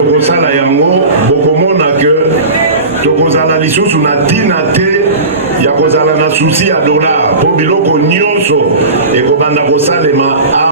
Kosala yango bokomona ke tokozala lisusu na tina te ya kozala na susi ya dola po biloko nyonso ekobanda kosalema.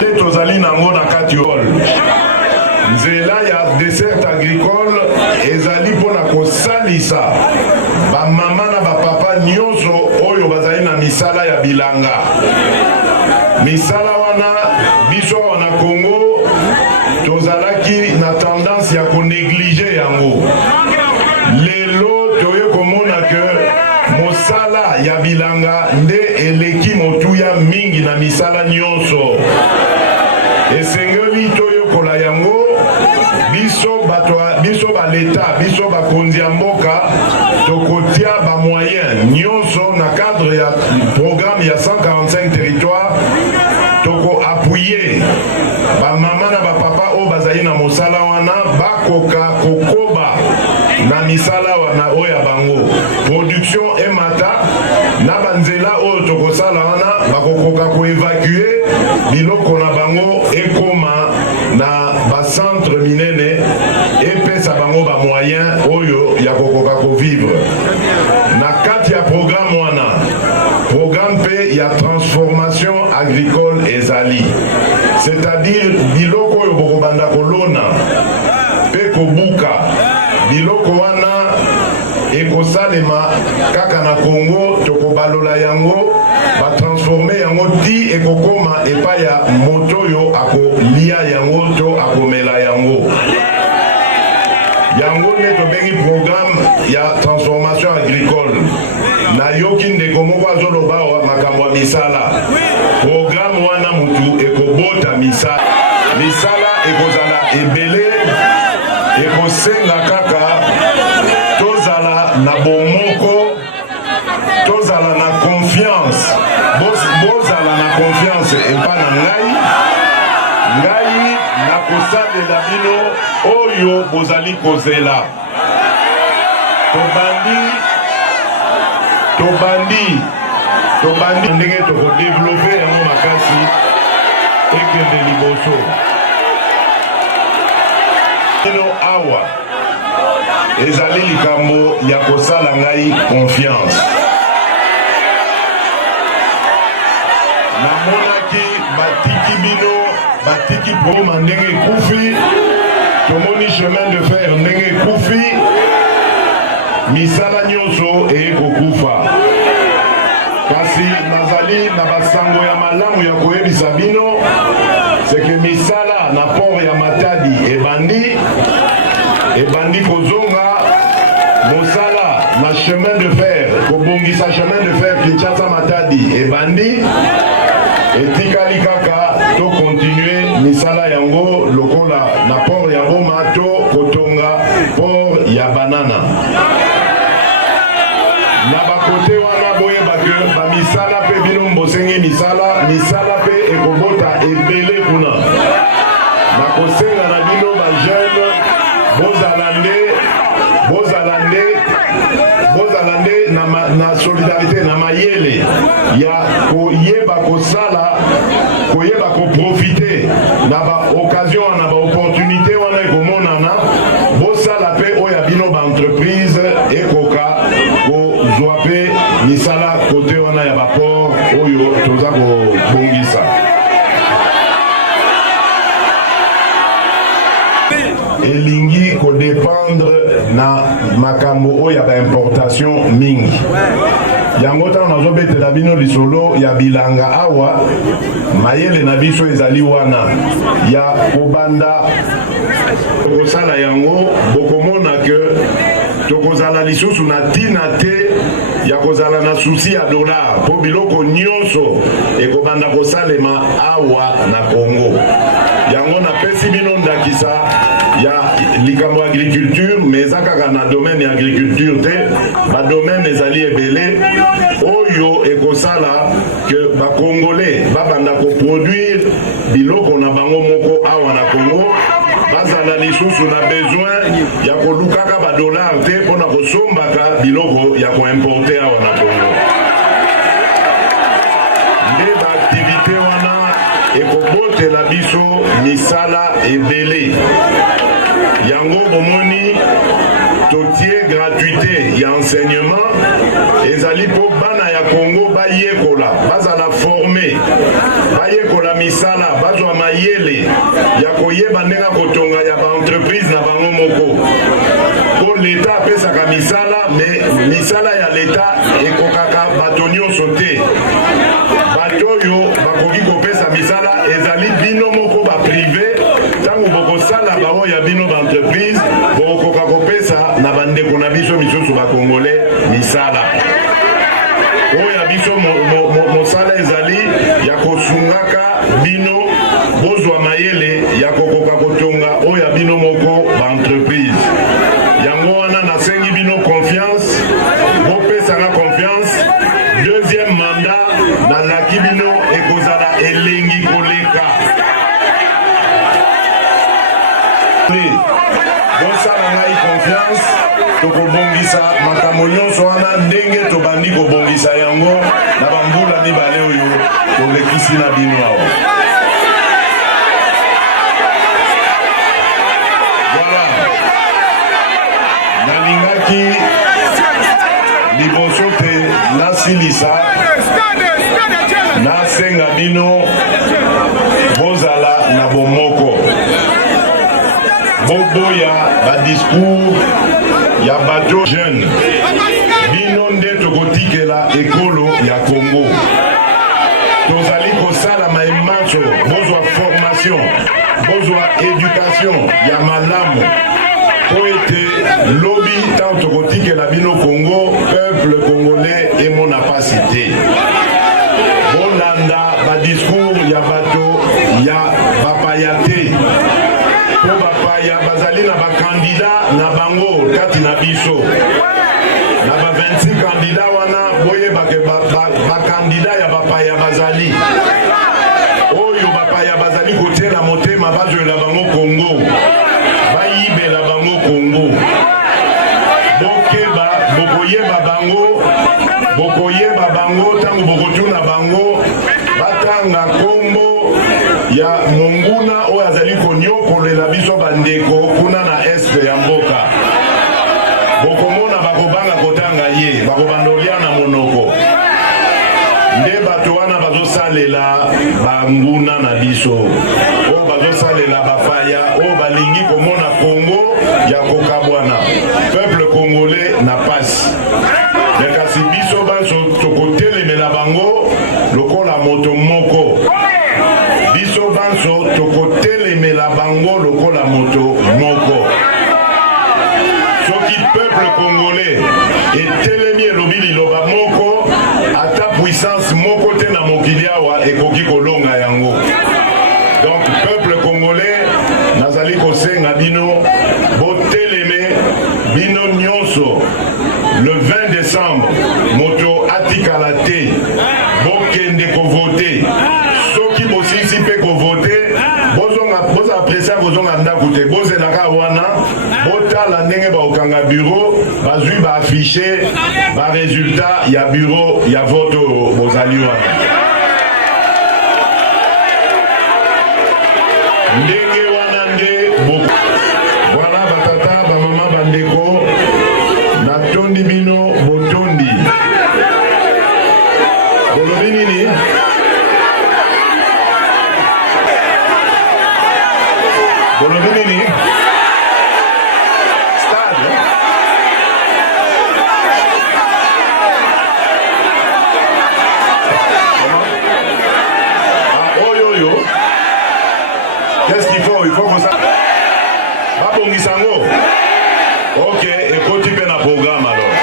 te tozali nango na kati yol nzela ya dessert agricole ezali mpona kosalisa bamama na bapapa nyonso oyo bazali na misala ya bilanga. Misala wana biso wana Congo tozalaki na tendance ya konéglige yango. Lelo toye komona ke mosala ya bilanga nde eleki motuya mingi na misala nyonso. Esengeli toyokola yango biso baleta biso bakonzi ya mboka tokotia bamoyen nyonso na cadre ya programme ya 145 territoire toko appuyer bamama na bapapa oyo bazali na mosala wana bakoka kokoba na misala wana oyo ya bango production emata na banzela oyo tokosala wana bakokoka koevacue biloko na bango ekoma na bacentre minene epesa bango bamoyen oyo ya kokoka kovivre na kati ya programme wana programme mpe ya transformation agricole ezali, c'est-à-dire biloko oyo bokobanda kolona mpe kobuka biloko wana ekosalema kaka na Congo tokobalola yango batransforme yango ti ekokoma epai ya moto oyo akolia yango to akomela yango. Yango nde tobengi programme ya transformation agricole. Nayoki ndeko moko azoloba makambo ya misala. Programme wana mutu ekobota misala. Misala ekozala ebele ekosenga kaka tozala na bomoko tozala na confiance bozala na confiance epa na ngai na kosalela bino oyo bozali kozela tobandi ndenge tokodevelope yango makasi ekende liboso bino awa ezali likambo ya kosala ngai confiance. Namonaki batiki bino batiki proma ndenge ekufi tomoni chemin de fer ndenge ekufi misala nyonso ekokufa kasi nazali na basango ya malamu ya koyebisa bino seke misala na port ya Matadi ebandi kozonga mosala na chemin de fer kobongisa chemin de fer Kinshasa Matadi ebandi etikali kaka to continue misala yango lokola na port ya Roma to kotonga port ya Banana na bakote wana boyeba ke bamisala pe bino mbosengi misala pe ekobota ebele kuna na kosenga na bino bajeune bozala nde na solidarité na mayele ya koyeba kosala koyeba koprofite na baoccasion wana baopportunité wana ekomonana bosala mpe oyo ya bino baentreprise ekoka kozwa mpe misala kote wana ya baport oyo toza kobongisa. Elingi kodépendre na makambo oyo ya baimportation mingi yango tano nazobetela bino lisolo ya bilanga awa mayele na biso ezali wana ya kobanda kosala yango bokomona ke tokozala lisusu na tina te ya kozala na susi ya dollar po biloko nyonso ekobanda kosalema awa na Congo. Yango napesi bino ndakisa ya likambo agriculture mais eza kaka na domaine ya agriculture te badomaine ezali ebele oyo ekosala ke bakongolais babanda koproduire biloko na bango moko awa na Congo bazala lisusu na besoin ya kolukaka badolar te mpona kosombaka biloko ya koimporte awa na Congo. Nde baaktivité wana ekobotela biso misala ebele yango bomoni totie gratuité ya enseignement ezali po bana ya Congo bayekola bazala former bayekola misala bazwa mayele ya koyeba ndenge kotonga ya baentreprise na bango moko po leta apesaka misala me misala ya leta ekokaka bato nyonso te bato oyo bakoki kopesa misala ezali bino moko baprive ntango bokosala bango ya bino baentreprise bokoka kopesa na bandeko na biso misusu bakongole misala oyo ya biso mosala ezali ya kosungaka bino bozwa mayele ya kokoka kotonga oyo ya bino moko baentreprise yango wana nasengi bino confiance bopesanga confiance deuxième mandat nalaki bino ekozala elengi koleka bosala ngai confiance tokobongisa makambo nyonso wana ndenge tobandi kobongisa yango na bambula mibale oyo tolekisi na bino awa. Voilà, nalingaki liboso te nasilisa nasenga bino bozala na bomoko boboya badiscours ya bato jeune bino nde tokotikela ekolo ya Congo tozali kosala maematso bozwa formation bozwa éducation ya malamu po ete lobi ntango tokotikela bino Congo peuple congolais emona pasi te bolanda badiscours ya bato ya bapaya te po bapaya bazali na bakandida na bango kati na biso na ba 26 kandida wana boyebake bakandida ya bapaya bazali oyo bapaya bazali kotiela motema bazwela bango Congo bayibela bango Congo bokeba bokoyeba bango ntango bokotuna bango batanga kombo ya monguna oyo azali konyokolela biso bandeko kuna na este ya mboka bokomona bakobanga kotanga ye bakobandolia na monoko nde bato wana bazosalela banguna na biso oyo bazosalela bapaya oyo balingi komona Congo ya kokabwana peuple congolais na pasi kasi biso baso tokotelemela bango lokola moto moko biso banso tokotelemela bango lokola moto moko soki peuple congolais etelemi elobi liloba moko ata puissance moko te na mokili awa ekoki kolonga yango donc peuple congolais nazali kosenga bino boteleme bino nyonso le 20 décembre moto atikala te bokende kovote soki bosisi mpe kovote boza apresa kozonga ndako te bozelaka wana botala ndenge baokanga bureau bazwi baafishe baresultat ya bureau ya vote oyo bozali wana ndenge wana nde wana batata bamama bandeko natondi bino botondi bolobi nini bolobi nini stade oyo qu'est-ce qu'il faut que ça babongisango ok ekoti mpe na programme alors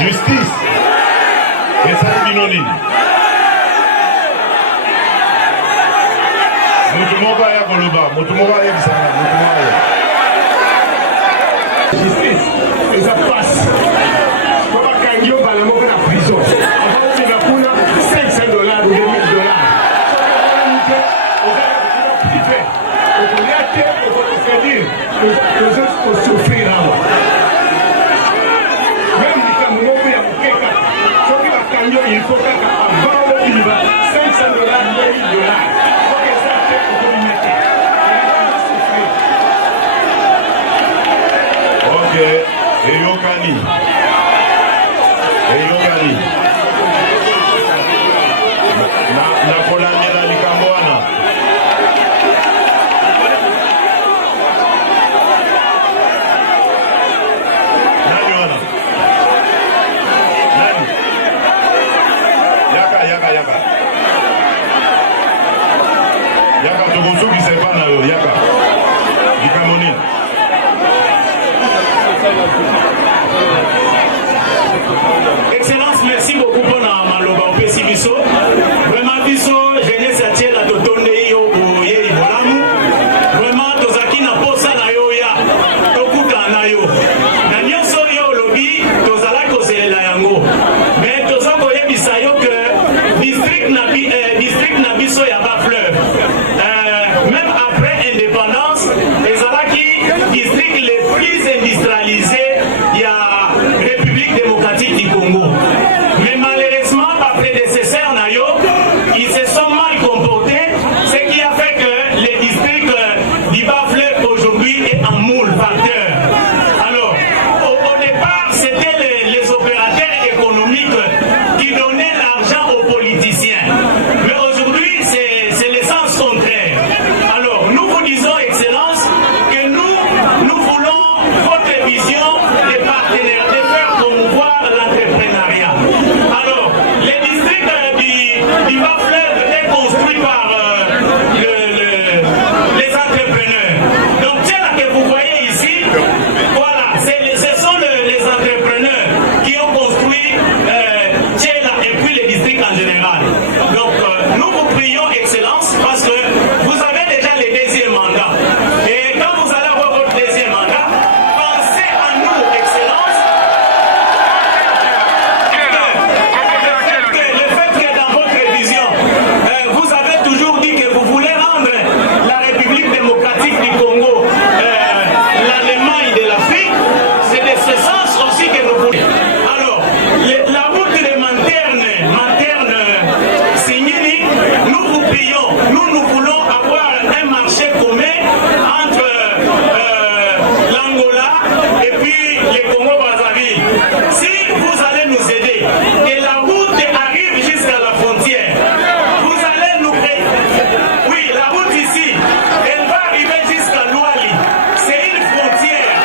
justice esali bino nini moto moko aya koloba moto moko ayebisanga moto moko aya justice eza pasi po bakangi yo bala moko na prison abaolinga kuna $500 ou $2000 privé okolia te okosedir osouffrir awa il faut qu'avant il va $500 $1000 eyokani na kolandela likambo wana nani wana nani yaka tokosukisa epa na yo yaka likambo nini Excellence, merci beaucoup pour la maloba au Pessibiso. Vraiment, biso, jeunesse à tiela de tonde yo ou ye ibolamu. Vraiment, tozaki na posa na yo ya, tokuta na yo. Na nyonso yo lobi, tozala koselela yango. Mais tozako yebisa yo que district na biso ya ba fleuve. Même après indépendance, ezalaki district les plus industrialisés ya République démocratique du Congo. Mais malheureusement, par prédécesseurs Nayo, ils se sont mal comportés, ce qui a fait que le district du Bas-Fleuve aujourd'hui est en moule par terre. Alors, au départ, c'était les opérateurs économiques qui donnaient l'argent aux politiciens. Mais aujourd'hui, c'est le sens contraire. Alors, nous vous disons, Excellence, que nous voulons votre vision des partenaires, de faire promouvoir l'entrepreneuriat. Alors, les districts du Bas-Fleuve étaient construits par les entrepreneurs. Donc, tiens là que vous voyez ici, voilà, ce sont les entrepreneurs qui ont construit Tchela et puis les districts en général. Donc, nous vous prions, Excellence, parce que vous avez déjà le deuxième mandat. Et quand vous allez avoir votre deuxième mandat, pensez à nous, Excellence. Le fait que dans votre vision, vous avez toujours dit que vous voulez rendre la République démocratique du Congo l'Allemagne de l'Afrique, c'est de ce sens aussi que nous voulons. Alors, la route de Manterne Signini, nous vous prions, nous voulons avoir un marché commun entre l'Angola et puis le Congo-Brazzaville. Si vous allez nous aider, que la route arrive jusqu'à la frontière, vous allez nous aider. Oui, la route ici, elle va arriver jusqu'à Louali. C'est une frontière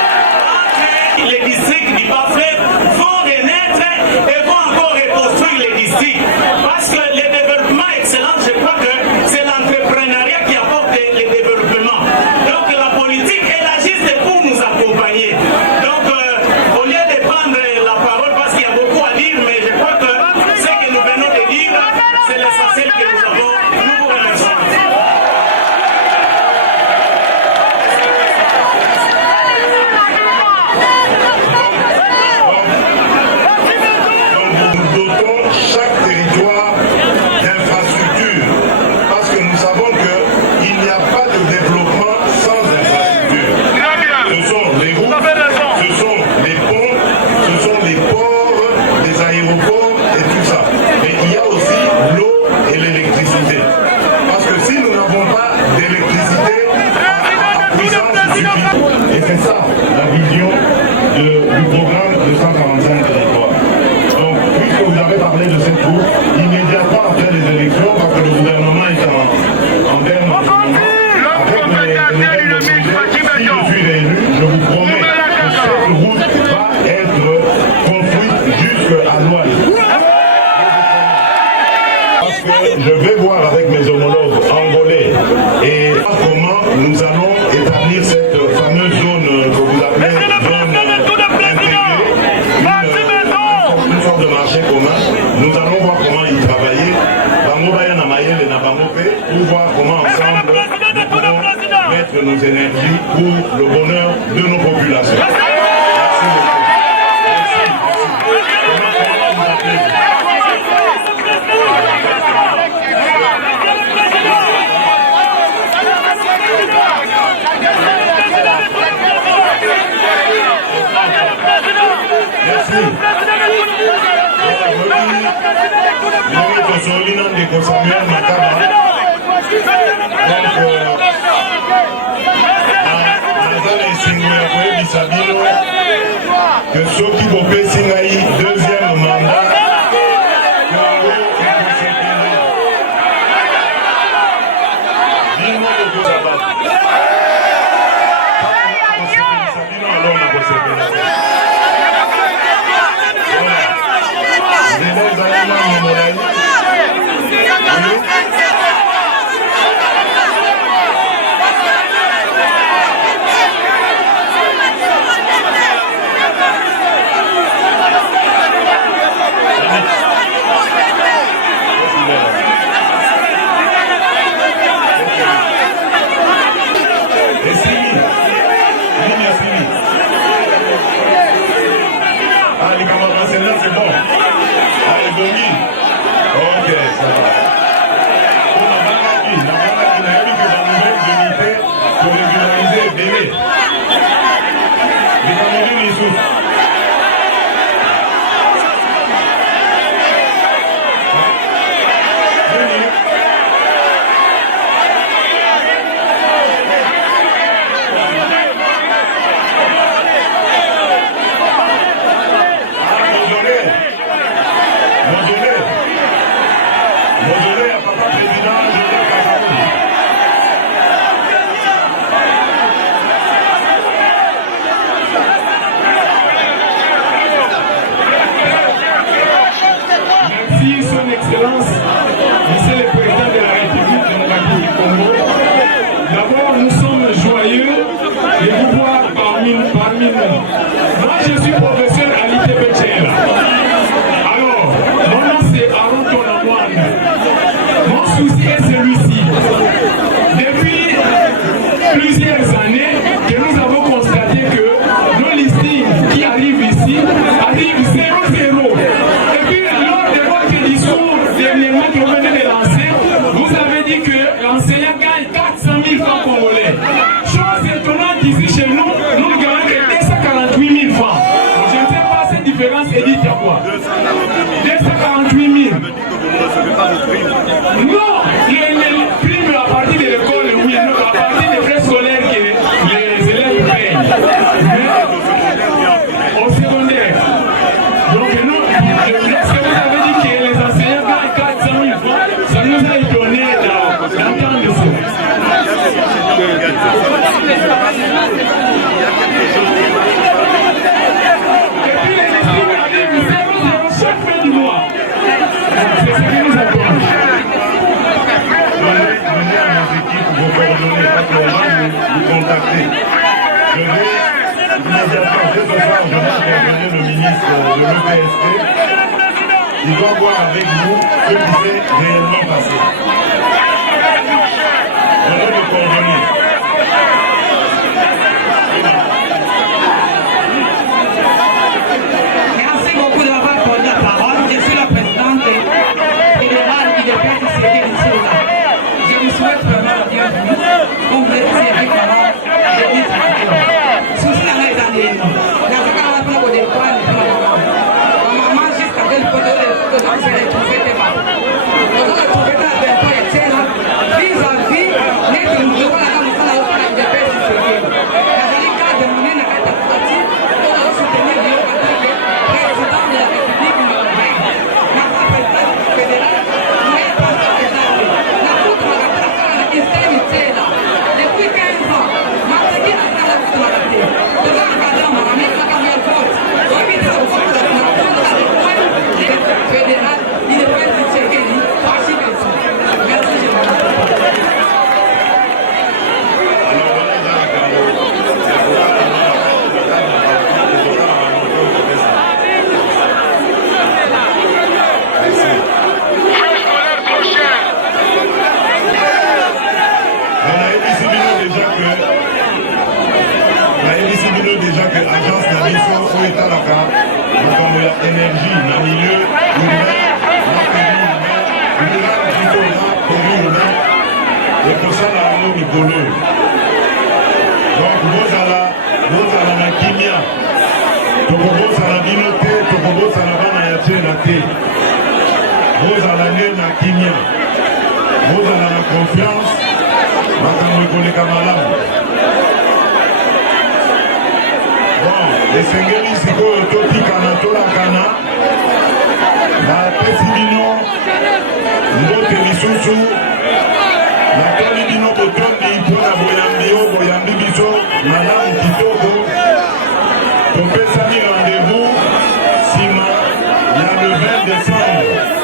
entre les districts du Bas-Fleuve vont renaître et vont encore reconstruire les districts. Parce que le développement excellent, je crois que c'est l'entrepreneuriat qui apporte le développement. Donc la politique est là juste pour nous accompagner. Donc au lieu de prendre la parole parce qu'il y a beaucoup à dire, mais je crois que ce que nous venons de dire, c'est l'essentiel que nous avons. Nous vous remercions. Nous dotons chaque territoire d'infrastructures parce que nous savons qu'il n'y a pas de développement sans infrastructures. Ce sont les routes, ce sont les ponts, ce sont les ports, les aéroports et tout ça. Mais il y a aussi l'eau et l'électricité. Parce que si nous n'avons pas d'électricité à puissance suffisante, et c'est ça la vision du programme de 145 territoires. Donc, puisque vous avez parlé de cette route, immédiatement après les élections, parce que le gouvernement est en termes avec les règles de budget, si je suis réélu, je vous promets que cette route va être construite jusqu'à Louali. Parce que je vais voir avec mes homologues angolais et comment nous allons établir cette fameuse zone que vous appelez zone intégrée, une sorte de marché commun. Nous allons voir comment y travailler. Bango Baya na Mayele et na Bango Pe, pour voir comment ensemble nous pouvons mettre nos énergies pour le bonheur de nos populations. Merci beaucoup. Merci. Comment vous appelez? Merci. Solina de Samuel Makaba. Donc, Nazala et Seigneur, Sabino, que ceux qui vont payer deuxième mandat, Il doit voir avec vous ce qui s'est réellement passé. Voilà le coordonnées. Merci beaucoup d'avoir posé la parole. Je suis la présidente fédérale du député Ségué Souza. Je vous souhaite vraiment la bienvenue. Comme vous êtes Ségué vraiment, je dis ça. Souci dans les années. La Zakara va pour des points de la maman jusqu'à quel point de les trouver des balles. Donc, on a trouvé dans les points de terre vis-à-vis les gens qui ont la député Ségué. La Zalika a demandé la carte partie pour soutenir le président de la République marocaine. La présidente fédérale, mais pas la présidente. La coupe de la présidente qui s'est mise là. Depuis 15 ans, ma petite a été la coupe de la présidente. Nous avons encadré ma mamie, la première fois. On a mis la coupe de la présidente fédérale, il est prêt de checker, il est parti de ça. Merci, je vous remercie. déjà que l'agence de la mission où est à la carte, nous avons l'énergie, le milieu, et pour ça, là, nous Mikolo. Donc, vous allez la kimia. Tokobo Salabinote, Tokobo Salabana Yachenate. Vous allez la kimia. Vous allez la confiance. Maintenant, vous connaissez Kamalam. Bon. esengeli sikoyo totikana tolakana napesi bino mbote lisusu natoli bino botondi mpona boyambi oyo boyambi biso malamu kitoko topesani rendez-vous nsima ya le 20 décembre.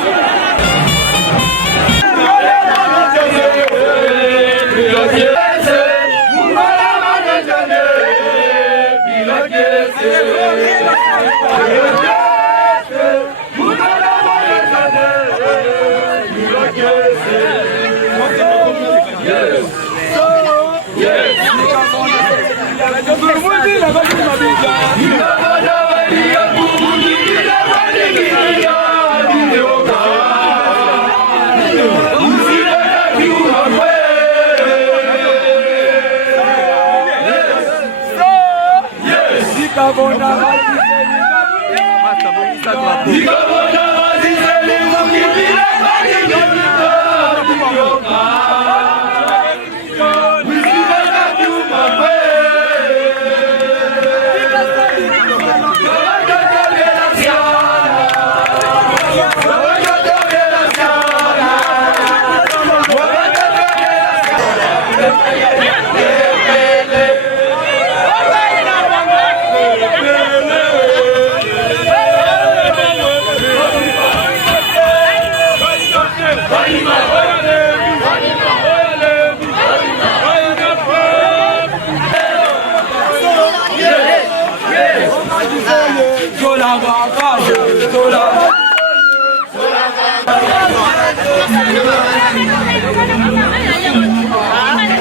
Sola